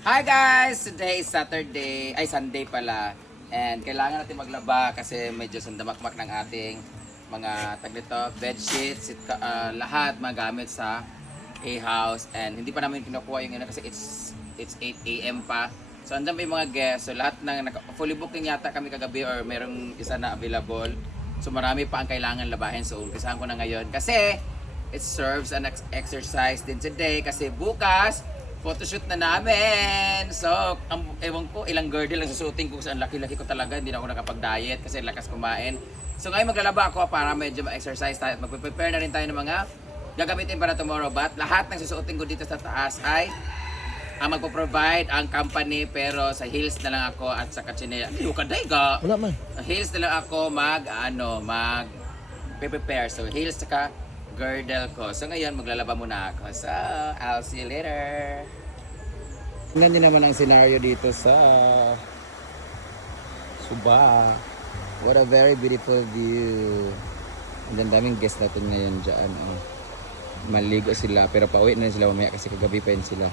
Hi guys! Today is Saturday, ay Sunday pala. And kailangan natin maglaba kasi medyo sandamakmak ng ating mga taglito, bed sheets, lahat mga gamit sa A-house. And hindi pa namin kinukuha yung kasi it's 8 AM pa. So andun pa yung mga guests. So lahat ng fully booking yata kami kagabi or merong isa na available. So marami pa ang kailangan labahin. So umpisahan ko na ngayon kasi it serves an exercise din today kasi bukas photoshoot na namin. So, ewan ko, ilang girdle ang susuotin ko kasi ang laki-laki ko talaga. Hindi na ako nakapag-diet kasi lakas kumain. So, ngayon maglalaba ako para medyo ma-exercise tayo at mag-prepare na rin tayo ng mga gagamitin para tomorrow. But lahat ng susuotin ko dito sa taas ay ang magpo-provide ang company pero sa heels na lang ako at sa kachinela. Hindi ka dayga. Wala man. Heels na lang ako mag-prepare. So, heels saka girdle ko. So ngayon maglalaba muna ako. So I'll see you later. Ganyan naman ang scenario dito sa Suba. What a very beautiful view. Ang daming guests natin ngayon dyan. Oh. Maligo sila pero pauwi na sila mamaya kasi kagabi pa yun sila.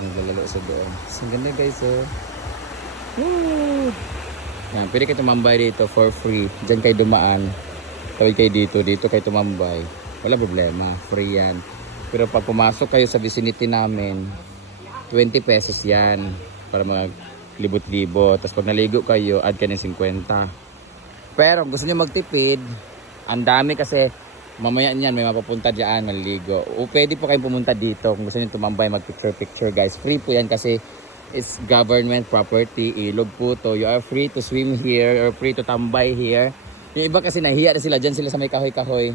Naglalaro sa doon. So ganda guys oh. Woo! Yan, pwede kayo tumambay dito for free. Diyan kayo dumaan. Tawid kayo dito kayo tumambay. Wala problema, free yan. Pero pag pumasok kayo sa vicinity namin, 20 pesos yan para maglibot-libot. Tapos pag naligo kayo, add ka ng 50. Pero gusto niyo magtipid, ang dami kasi mamaya niyan may mapupunta diyan maliligo. O pwede po kayong pumunta dito kung gusto niyo tumambay, mag-picture guys. Free po yan kasi it's government property, ilog po to. You are free to swim here or free to tambay here. Yung iba kasi nahiya na sila, dyan sila sa may kahoy-kahoy,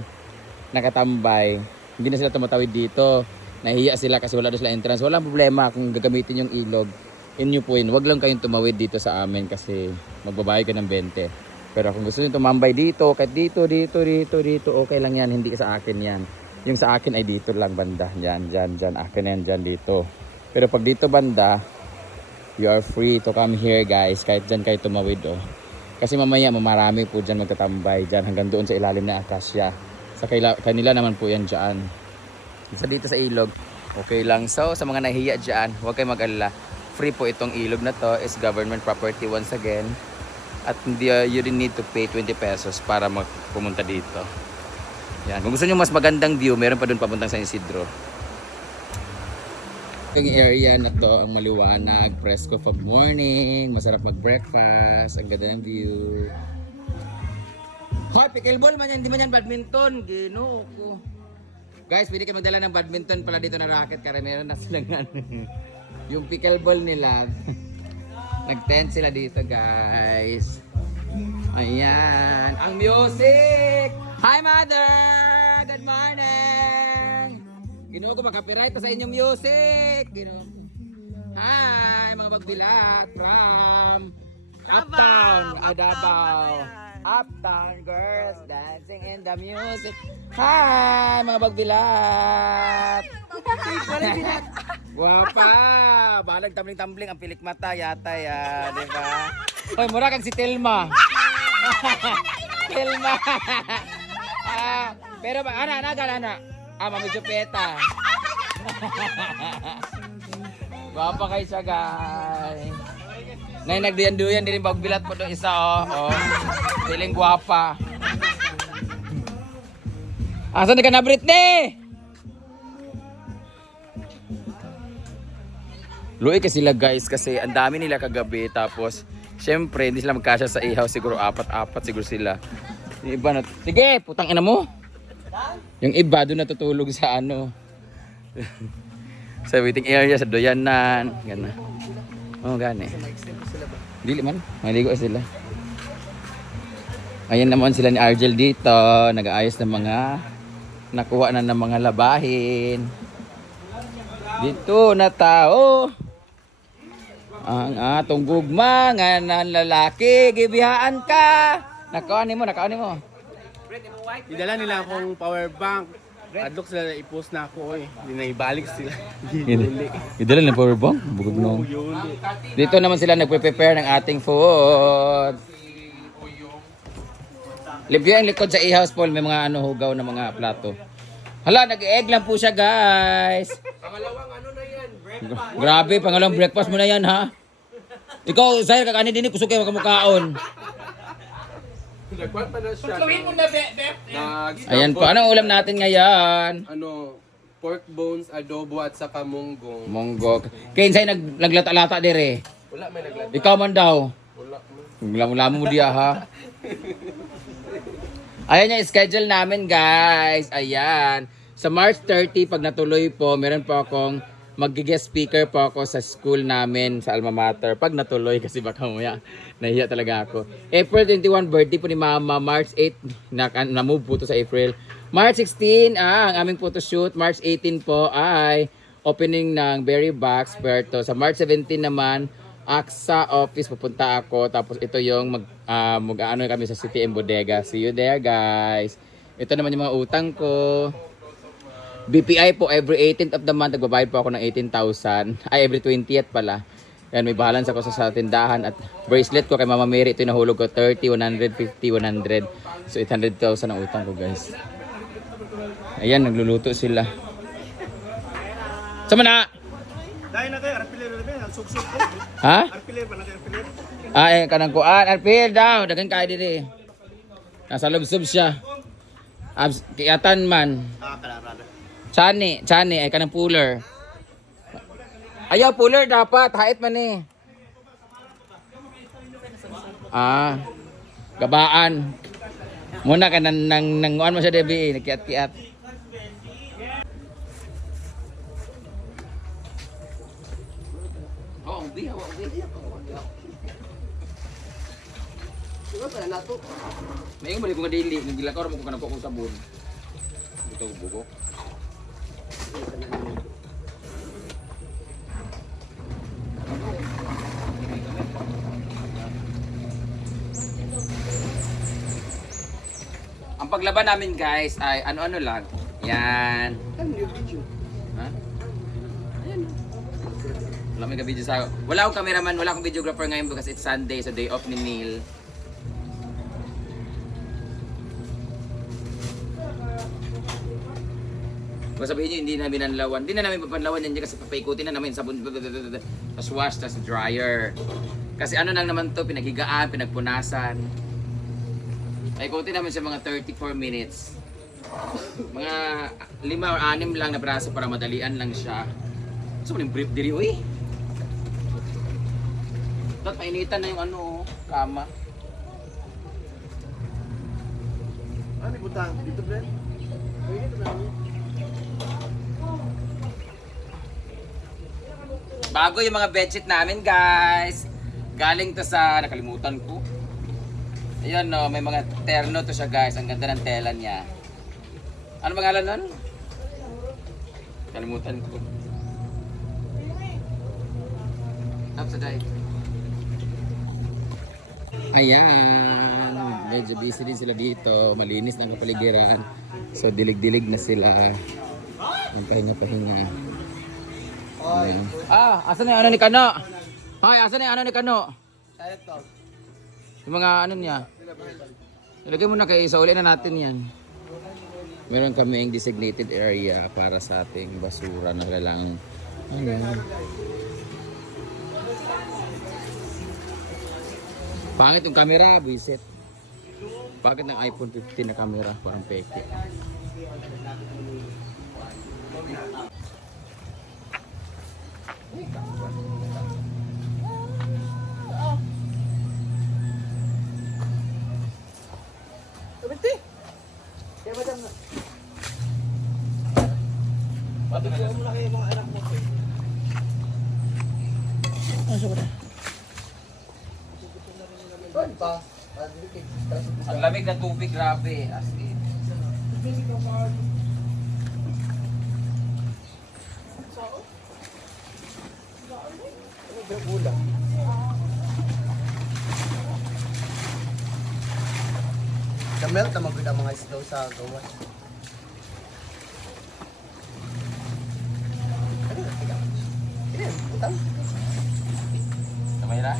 nakatambay. Hindi na sila tumatawid dito. Nahiya sila kasi wala na sila entrance. Walang problema kung gagamitin yung ilog. Inyo po yun. Huwag lang kayong tumawid dito sa amin kasi magbabayad ka ng 20. Pero kung gusto nyo tumambay dito, kahit dito, okay lang yan. Hindi ka sa akin yan. Yung sa akin ay dito lang banda. Dyan. Akin yan, dyan, dito. Pero pag dito banda, you are free to come here guys. Kahit dyan kayo tumawid oh. Kasi mamaya marami po dyan magtatambay dyan hanggang doon sa ilalim ng akasya. Sa kanila naman po yan dyan. Sa dito sa ilog, okay lang. So sa mga nahiya dyan, huwag kayong mag-alala. Free po itong ilog na to. Is government property once again. At you didn't need to pay 20 pesos para pumunta dito. Yan. Kung gusto nyo mas magandang view, meron pa doon papuntang San Isidro. Yung area na to ang maliwanag, presko pag morning, masarap mag-breakfast, ang ganda ng view. Hoy, pickleball man yan, hindi man yan badminton. Ginoo ko. Guys, pwede kayo magdala ng badminton pala dito na racket kasi meron na silang yung pickleball nila. Nag-tent sila dito, guys. Ayan, ang music! Hi, mother! Good morning! Ginoo ko mag-copyright sa inyong music. Ginoo. Hi, mga bagbilat from Uptown, Davao. Uptown girls dancing in the music. Hi, mga bagbilat. Guwapa. Balag tumbling-tumbling ang pilik mata yata ya, di ba? Hoy, mura kang si Telma. Telma. Pero ana. Mami Chupeta. Guwapa kayo siya, guys. Nay, nagduyan-duyan din yung pagbilat po itong isa, oh. Feeling guwapa. Asan ka na, Britney? Luwi kasi sila, guys, kasi ang dami nila kagabi. Tapos, syempre, hindi sila magkasya sa ihaw. Siguro apat siguro sila. Yung iba na, sige, putang ina mo. Yung iba doon natutulog sa sa waiting area, sa doyanan, gana. Oh, gani. Dili man, maligo sila. Ayan naman sila ni Argel dito, nag-aayos ng mga nakuha na ng mga labahin. Dito na tao. Ang atong gugma nga ng lalaki, gibihaan ka. Nakaani mo. Idala nila akong power bank. Adlok sila na i-post na ako eh. Hindi na ibalik sila. Idala na power bank? Bugog no. Dito naman sila nagpe-prepare ng ating food. Libyo ang likod sa e-house, Paul. May mga hugaw na mga plato. Hala, nag-egg lang po siya, guys. Pangalawang ano na yan, bread. Grabe, pangalawang breakfast mo na yan, ha? Ikaw, Zaire, kakanin din, kusok kayo magkamukaon. Nagkwan pa na siya. Gawin mo na, Bep. Ayan po, anong ulam natin ngayon? Ano, pork bones, adobo at saka munggong. Monggok. Kaya sa'yo naglata-lata dire. Wala may naglagay. Ikaw man daw. Wala man. Lamo-lamo mo diya, ha? Ayan yung schedule namin, guys. Ayan. Sa March 30, pag natuloy po, meron po akong mag-guest speaker po ako sa school namin sa alma mater. Pag natuloy, kasi baka maya, nahiya talaga ako. April 21, birthday po ni Mama. March 8, na-move po to sa April. March 16, ang aming photoshoot. March 18 po ay opening ng Berry Box, Puerto. Sa March 17 naman, AXA office, pupunta ako. Tapos ito yung mag-ano kami sa City and Bodega. See you there, guys. Ito naman yung mga utang ko. BPI po, every 18th of the month, nagbabayad po ako ng 18,000. Ay, every 20th pala. Yan, may balance ako sa tindahan. At bracelet ko kay Mama Mary, ito yung nahulog ko. 30, 150, 100. So, 800,000 ang utang ko, guys. Ayan, nagluluto sila. Sama na! Dahil na kayo, arpilir na kayo, suksok ko. Ha? Arpilir pa na kayo, arpilir. Ay, kanang kuan. Arpil daw, dagan kaya diri. Nasa lubsob siya. Kiyatan man. Kalarada. Chani, ay kanang puller. Ayaw, puller dapat. Hait man eh. Gabaan. Muna ka nang mo siya, Debbie. Nakiat-kiat. Oh, ubi. Mayroon balik ko nga daily. Nagilakaw mo ko kanang kong sabon. Ito, bugo. Ang paglaban namin, guys, ay ano-ano lang. Yan. Ha? Wala may video sa... Wala akong cameraman, wala akong videographer ngayon because it's Sunday, so day off ni Neil. Kung sabihin nyo, hindi namin nanlawan. Hindi na namin papanlawan yan kasi papaikutin na namin sabon. Tapos wash, tapos dryer. Kasi ano lang naman to, pinaghigaan, pinagpunasan. Paikutin namin siya mga 34 minutes. Mga 5 or 6 lang na braso para madalian lang siya. So, yung brief diri, uy. Dapat painitan na yung ano, kama. Ano butang? Dito, Brent? Dito, Brent. Bago yung mga bedsheet namin, guys. Galing to sa, nakalimutan ko. Ayan, no, may mga terno to siya, guys. Ang ganda ng tela niya. Ano pangalan nun? Kalimutan ko. Up sa day. Ayan. Medyo busy din sila dito. Malinis ng kapaligiran. So, dilig-dilig na sila. Ang pahinga-pahinga. Ayan. Asan na yung ano ni Kano? Hoy, asan na yung ano ni Kano? Yung mga ano niya. Ilagay mo na kayo, sa uli na natin yan. Meron kaming designated area para sa ating basura na kailangan. Ayan. Pangit yung camera, buisit. Pangit ng iPhone 15 na camera, parang peke. Ang lamig ng tubig, grabe. As in. Kamel, tamagod ang mga isdaw sa gawas. Ano? Utang? Kamera?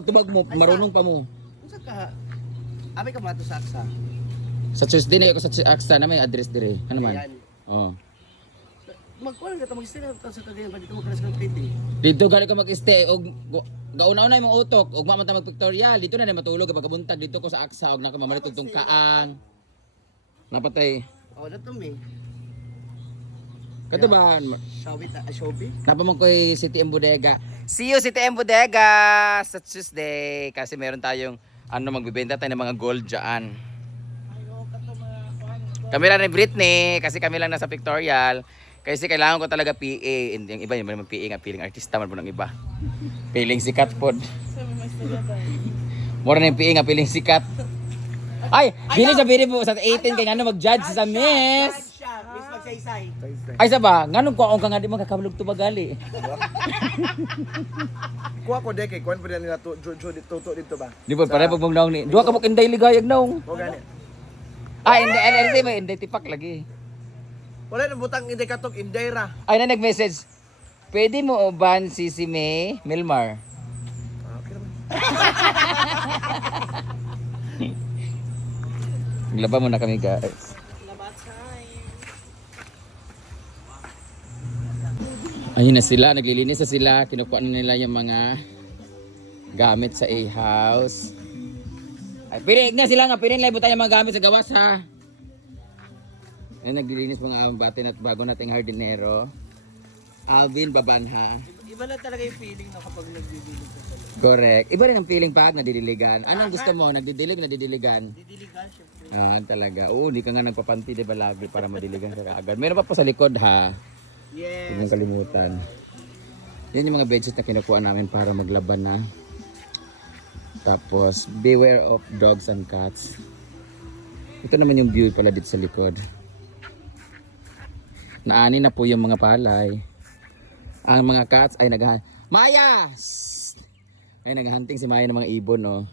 pagtubag mo, marunong pa mo. Unsa ka? Abi ka mato sa aksa. Sa Tuesday na ako sa Aksa na may address dire. Ano man? Ayan. Oh. Magkuha ka mag-stay na sa Cagayan pa dito mo kalas kang pwede. Dito gali ka mag-stay og gauna-una imong utok og mamanta mag pictorial. Dito na matulog kapag kabuntag dito ko sa Aksa og naka mamalit og tungkaan. Napatay. Oh, na to me. Kato ba? Showbi? Napamang ko'y City M Bodega. See you City M Bodega sa Tuesday. Kasi meron tayong magbibenta tayo ng mga gold dyan. Kami lang ni Britney kasi kami lang nasa pictorial. Kasi kailangan ko talaga PA. Yung iba yung naman PA nga, feeling artista man po ng iba. Feeling sikat po. Mura na yung PA nga, feeling sikat. Ay! Dili siya pili po sa 18 kaya nga mag-judge sa Miss. Miss magsaysay. Ay saba, nganong ko ang nga di magkakablog tubagali. Kuha ko deke, kuha pa nila tuto dito ba? Di ba pare pag mong ni. Duha ka mo kinday ligayag naong. O gani. Hindi LRT may hindi tipak lagi. Wala nang butang hindi katok indera. Ay na nag-message. Pwede mo uban si May Milmar. Okay naman. Naglaba muna kami guys. Ayun na sila, naglilinis na sila. Kinukuha na nila yung mga gamit sa A-house. Ay, pinig na sila nga. Pinig lang tayo mga gamit sa gawas ha. Ayun, naglilinis mga batin at bago nating hardinero. Alvin Babanha. Iba na talaga yung feeling na kapag nagdidilig ka sa loob. Correct. Iba rin ang feeling pag nadidiligan. Anong gusto mo? Nagdidilig, nadidiligan? Didiligan, syempre. Talaga. Oo, hindi ka nga nagpapanti, di ba lagi para madiligan ka kaagad. Meron pa po sa likod ha. Yes. Huwag mong kalimutan. Yan yung mga bedsheet na kinukuha namin para maglaban na. Tapos, beware of dogs and cats. Ito naman yung view pala dito sa likod. Naani na po yung mga palay. Ang mga cats ay Maya! Shhh! Ay naghahunting si Maya ng mga ibon, no?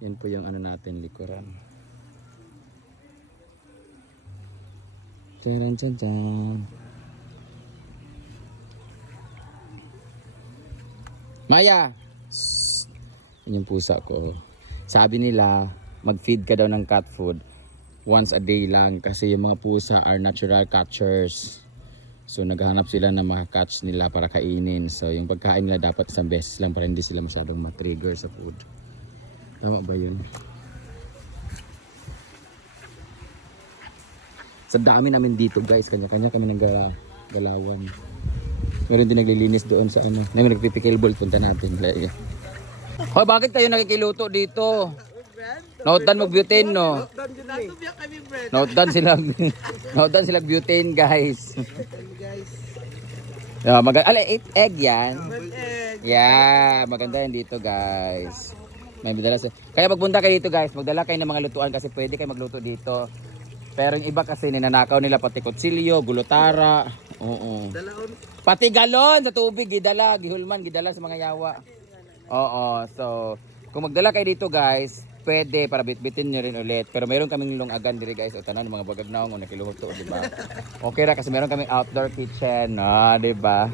Yan po yung natin, likuran. Tcharan, tchan, tchan. Maya! Shhh! Yan yung pusa ko. Sabi nila, mag-feed ka daw ng cat food once a day lang kasi yung mga pusa are natural catchers. So naghahanap sila ng mga catch nila para kainin. So yung pagkain nila dapat isang beses lang para hindi sila masyadong ma-trigger sa food. Tama ba yun? Sa dami namin dito guys, kanya-kanya kami nag-galawan. Meron din naglilinis doon sa may nagpipikilbol, punta natin. Hoy, bakit kayo nakikiluto dito? Nautan mag-butane, no? Nautan sila butane, guys. Egg yan. Yeah, maganda yan dito, guys. May bidala kaya magpunta kayo dito, guys. Magdala kayo ng mga lutuan kasi pwede kayo magluto dito. Pero yung iba kasi ninanakaw nila pati kutsilyo, gulotara. Oo. Pati galon sa tubig, gidala sa mga yawa. Oo, so kung magdala kayo dito guys, pwede para bitbitin nyo rin ulit. Pero meron kaming lungagan diri guys, o tanan mga bagagnaong o nakiluto, di ba? Okay ra kasi meron kaming outdoor kitchen, di ba?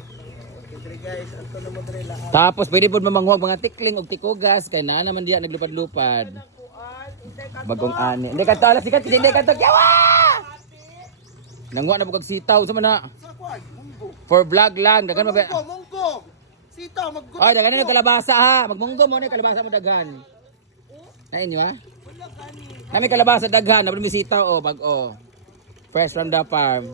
Tapos pwede po mamanghuwag mga tikling o tikugas kay na naman diya naglupad-lupad. Bagong ani. Hindi ka tala sikat, hindi ka to. Yawa! Nangwa na bugag sitaw sa mana. For vlog lang, dagan mabe. Munggo! Sitaw, maggutom. Ay, dagan na kalabasa ha. Magmunggo mo ni kalabasa mo daghan. Nain niyo ha? Nami kalabasa daghan, napon mi sitaw bag-o. Fresh from the farm.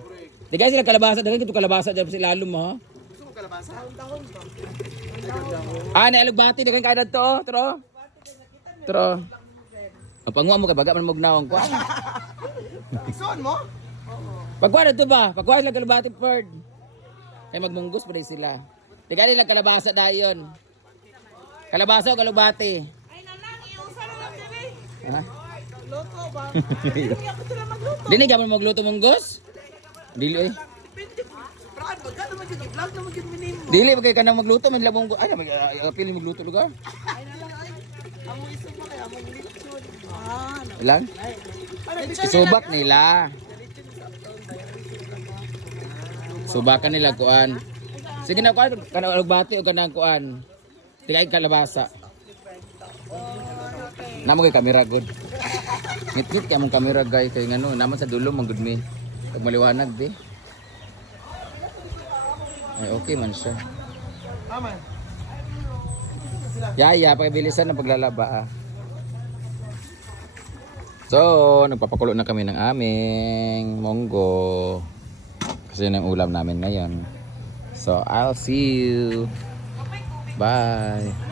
Di guys sila kalabasa, daghan kito kalabasa diyan sa ilalom mo ha. Gusto mo kalabasa? Naalugbati daghan kay dadto, tro. Tro. Ang panguha mo kay baga man mugnawang ko. Ison mo? Pagkuha na to ba? Pagkuha sila kalabati bird. Ay magmunggos pa rin sila. Di ka nila kalabasa dayon. Kalabasa o kalubati? Ay nalang, iusa na lang din Ha? Luto ba? Hindi ako sila magluto. Dili ka mo magluto munggos? Dili eh. Brad, magkano man yung vlog na maging minimo? Dili ba kayo ka nang magluto man labong ay pili magluto lugar. Ay na lang ay. Amo iso pa kaya amo lechon. Ilang? Isubak nila. Subakan nila kuan. Sige na kuan kanang alugbati o kanang kuan. Tigay kalabasa. Namo kay camera good. Ngit-ngit kay among camera guys kay ngano naman sa dulo man good mi. Pag maliwanag di. Ay okay man siya. Aman. Yaya, pakibilisan ng paglalaba ah. So, nagpapakulo na kami ng aming monggo. Kasi yun ang ulam namin ngayon. So, I'll see you. Bye.